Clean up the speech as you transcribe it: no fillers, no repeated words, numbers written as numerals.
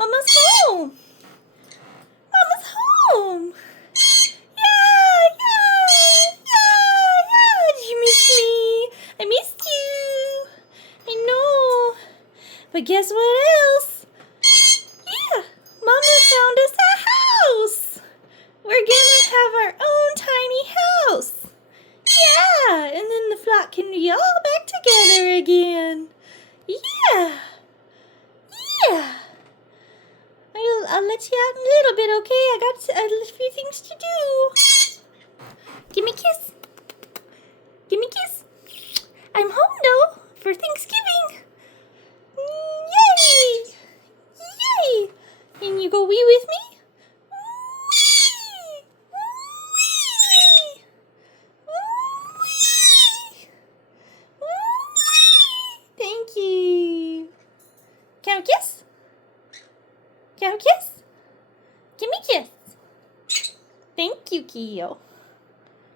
Mama's home. Mama's home. Yeah, yeah, yeah, yeah. Did you miss me? I missed you. I know. But guess what else? Yeah, Mama found us a house. We're gonna have our own tiny house. Yeah, and then the flock can be all back together again. Yeah. Yeah. I'll let you out in a little bit, okay? I got a few things to do. Give me a kiss. Give me a kiss. I'm home, though, for Thanksgiving. Yay! Yay! Can you go wee with me? Wee! Wee! Wee! Wee! Thank you. Can I have a kiss? Can I have a kiss? Give me a kiss. Thank you, Keo.